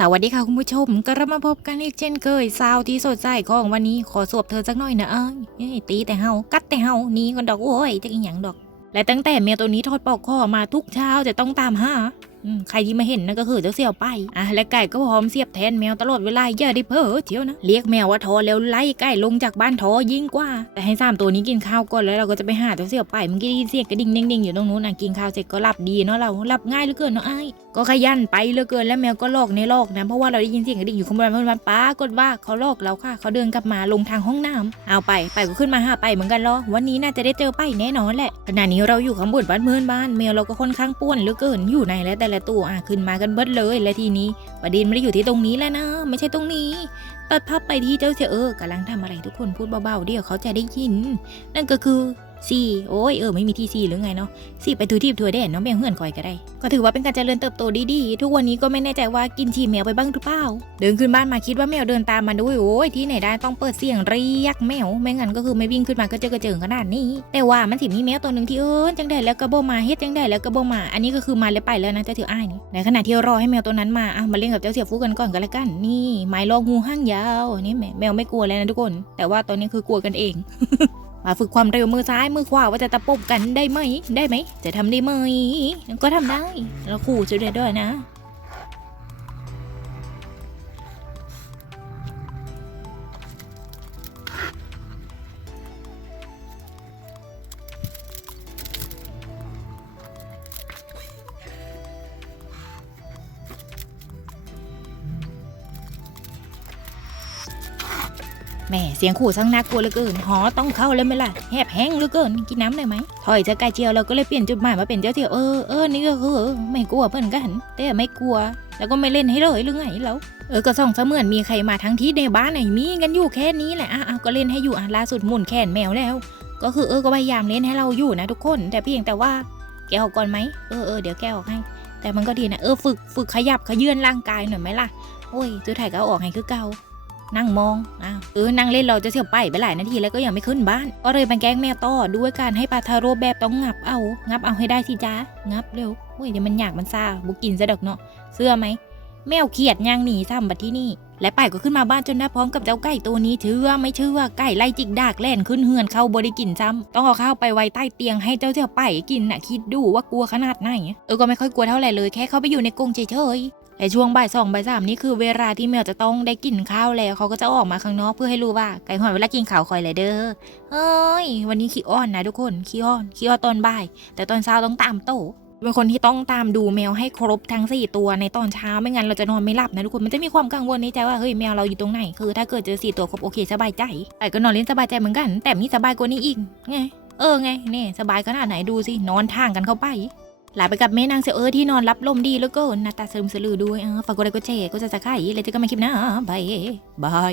สวัสดีค่ะคุณผู้ชมกลับมาพบกันอีกเช่นเคยสาวที่สดใสของวันนี้ขอสวบเธอสักหน่อยนะเอ้ยเอ้ยตีแต่เฮากัดแต่เฮาหนี่กันดอกโอ้ยจะอีหยังดอก และตั้งแต่เมียตัวนี้ทอดปอกคอมาทุกเช้าจะต้องตามหา ใครที่มาเห็นนั่นก็คือเจ้าเสี่ยวไปอะและไก่ก็พร้อมเสียบแทนแมวตลอดเวลาอย่าได้เพ้อเที่ยวนะเรียกแมวว่าทอแล้วไล่ไก่ลงจากบ้านทอยิ่งกว่า แต่ให้สามตัวนี้กินข้าวก่อนแล้วเราก็จะไปหาเจ้าเสี่ยวไปเมื่อกี้ได้ยินเสียงกระดิ่งเด้งๆอยู่ตรงนู้นนะกินข้าวเสร็จก็หลับดีเนาะเราหลับง่ายเหลือเกินเนาะไอ้ก็ขยันไปเหลือเกินแล้วแมวก็ลอกในลอกนะเพราะว่าเราได้ยินเสียงกระดิ่งอยู่ข้างบนมันป้ากดว่าเขาลอกเราค่ะ เขาเดินกลับมาลงทางห้องน้ำเอาไปไปก็ขึ้นมาหาไปเหมือนกันเหรอวันนี้น่าจะได้เจอไปแน่นอนแหละขณะนี้เราอยู่ข้างบนบ้านเมือนบ้านแมวเราก็ค่อนข้างป้วนเหลือเกินอยู่ในและแต่ละตัวอะขึ้นมากันเบิดเลย และทีนี้ประเด็นไม่ได้อยู่ที่ตรงนี้แล้วนะ ไม่ใช่ตรงนี้ ตัดภาพไปที่เจ้าเจเออกำลังทำอะไรทุกคนพูดเบาๆเดี๋ยวเขาจะได้ยิน นั่นก็คือ สี่โอ้ยเออไม่มีที่สี่หรือไงเนาะสิไปถือที่ถือแดนเนาะแมวเหื่อนคอยก็ได้ ก็ถือว่าเป็นการเจริญเติบโตดีๆ ทุกวันนี้ก็ไม่แน่ใจว่ากินฉี่แมวไปบ้างหรือเปล่า เดินขึ้นบ้านมาคิดว่าแมวเดินตามมาด้วยโอ้ยที่ไหนได้ต้องเปิดเสียงเรียกแมวไม่งั้นก็คือไม่วิ่งขึ้นมาก็เจอกระเจิงขนาดนี้ แต่ว่ามันสิมีแมวตัวหนึ่งที่เอิญจังได้แล้วก็บ่มาเฮ็ดจังได้แล้วก็บ่มา อันนี้ก็คือมาแล้วไปแล้วนะเจ้าเถียอ้ายนี่ในขณะที่รอให้แมวตัวนั้นมาอะมาเล่นกับเจ้าเสียฟูกันก่อนก็แล้วกันนี่ไม้ลอกงูห้างยาวนี่แมวไม่กลัวแล้วนะทุกคน แต่ว่าตอนนี้คือกลัวกันเอง มาฝึกความเร็วมือซ้ายมือขวาว่าจะตะปบกันได้ไหม ได้ไหม จะทำได้ไหม ก็ทำได้ แล้วขู่จะได้ด้วยนะ แม่เสียงขู่ช่างน่ากลัวเหลือเกินหอต้องเข้าเลยไหมล่ะแหบแห้งเหลือเกินกินน้ำได้ไหมถอยจากไก่เจียวเราก็เลยเปลี่ยนจุดหมายมาเป็นเจ้าเจียวเออเออนี่ก็คือไม่กลัวเพื่อนกันแต่ไม่กลัว แล้วก็ไม่เล่นให้เลยหรือไงแล้วเออก็ส่องเสมือนมีใครมาทั้งที่ในบ้านไหนมีกันอยู่แค่นี้แหละอะอะก็เล่นให้อยู่อะล่าสุดหมุนแขนแมวแล้ว ก็คือเออก็พยายามเล่นให้เราอยู่นะทุกคน แต่เพียงแต่ว่าแกออกก่อนไหมเออเออเดี๋ยวแกออกให้แต่มันก็ดีนะเออฝึกฝึกขยับขยื่นร่างกายหน่อยไหมล่ะโอ้ยตัวถ่ก็อาออกให้คือเก่า นั่งมองอ้าวเออนั่งเล่นเราจะเสียบไปไปหลายนาทีแล้วก็ยังไม่ขึ้นบ้าน ก็เลยมาแกล้งแมวต่อด้วยการให้ปลาทาโร่แบบต้องงับเอา งับเอาให้ได้สิจ้างับเร็วโอ้ยเดี๋ยวมันอยากมันซาบุกินซะดอกเนาะเสื้อไหมแมวเขียดย่างหนีซ้ำบัดที่นี่ และไปก็ขึ้นมาบ้านจนได้พร้อมกับเจ้าไก่ตัวนี้เชื่อไม่เชื่อไก่ไล่จิกดากแล่นขึ้นเฮือนเข้าบริกินซ้ำต้องเอาข้าวไปไว้ใต้เตียงให้เจ้าเจ้าไปกินน่ะคิดดูว่ากลัวขนาดไหนเออก็ไม่ค่อยกลัวเท่าไหร่เลยแค่เข้าไปอยู่ในกรงเฉยๆ แต่ช่วงบ่ายสองบ่ายสามนี่คือเวลาที่แมวจะต้องได้กินข้าวแล้วเขาก็จะออกมาข้างนอกเพื่อให้รู้ว่าไก่หอนเวลากินข้าวคอยเลยเด้อเฮ้ย วันนี้ขี้อ้อนนะทุกคนขี้อ้อนขี้อ้อนตอนบ่าย แต่ตอนเช้าต้องตามโตเป็นคนที่ต้องตามดูแมวให้ครบทั้งสี่ตัวในตอนเช้าไม่งั้นเราจะนอนไม่หลับนะทุกคนมันจะมีความกังวลในใจว่าเฮ้ยแมวเราอยู่ตรงไหนคือ ถ้าเกิดเจอสี่ตัวครบโอเคสบายใจแต่ก็นอนเล่นสบายใจเหมือนกัน แต่มีสบายกว่านี้อีกไงเออไงเนี่ยสบายขนาดไหนดูสินอนทางกันเข้าไป หลาไปกับแม่นางเซลเออที่นอนรับลมดีแล้วก็หน้าตาสลึมสลือด้วยอ่าฝากกดไลค์กดแชร์ก็จะจะไข่เลยเจอกันใหม่คลิปหน้าบายบาย